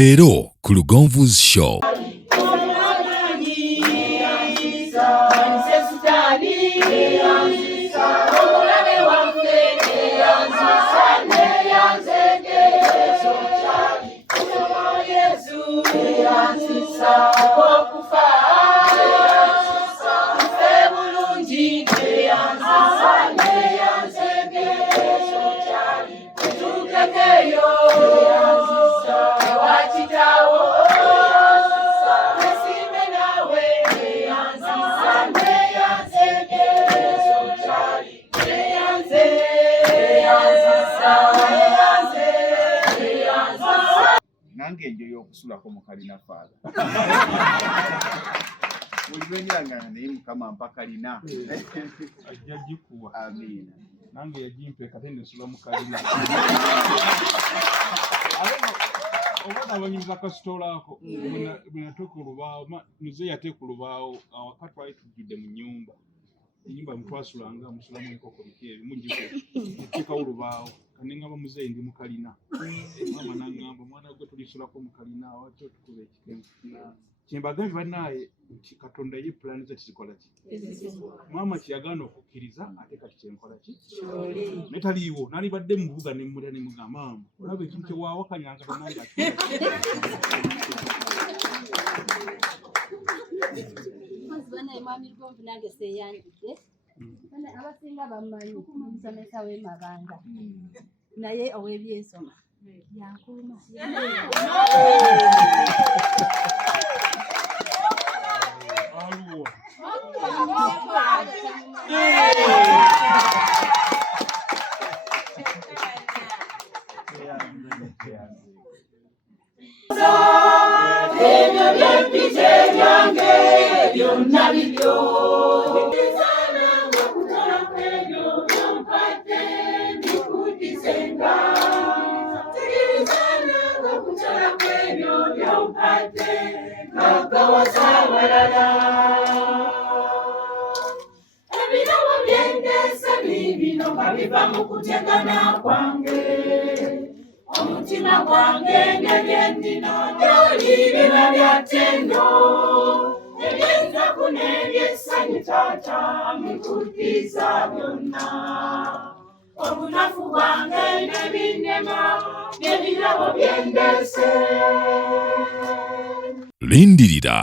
Leero ku Lugonvu's Show. Nange njo y'okusulako mu kalina faala. Uliwenyanga naye Mukama mpa kalina. Ajja gikuwa. Amiina. Nange yagimpe kate nsula mu kalina. Obona abanyumiza kasitoola ako bwe natuuka olubaawo muze yateeka olubaawo awaka twali tujjudde mu nnyumba. Ennyumba mutwasulanga musulamu enkoko bikeebi mugiteekawo olubaawo kane ngamba muzeeyi ndi mu kalina. Maama n'aŋŋamba mwana gwe tulisulako mu kalina awatyo tukuba ekikemo. Kyembagambye bannaaye nti Katonda ye pulaani ze tuzikola ki? Maama kyeyagaana okukkiriza ate kati kyenkola ki? Naye taliiwo nalibadde mu bubuga ne mmulira ne mugamba maama olaba ekintu kyewaawakanyanga nange banaye mwami Lugonvu nange seeyanjudde abasinga bamanyi omusomesa w'emabanda naye ow'ebyensoma yankuuma ebirabo byendese bibino biva mu kutegana kwange omutima gwange nebyendino byoli biba byattendo ebyennaku n'ebyessanyu taata mukuddiza byonna obunafu bwange n'ebinnema by'ebirabo byendese. Lindirira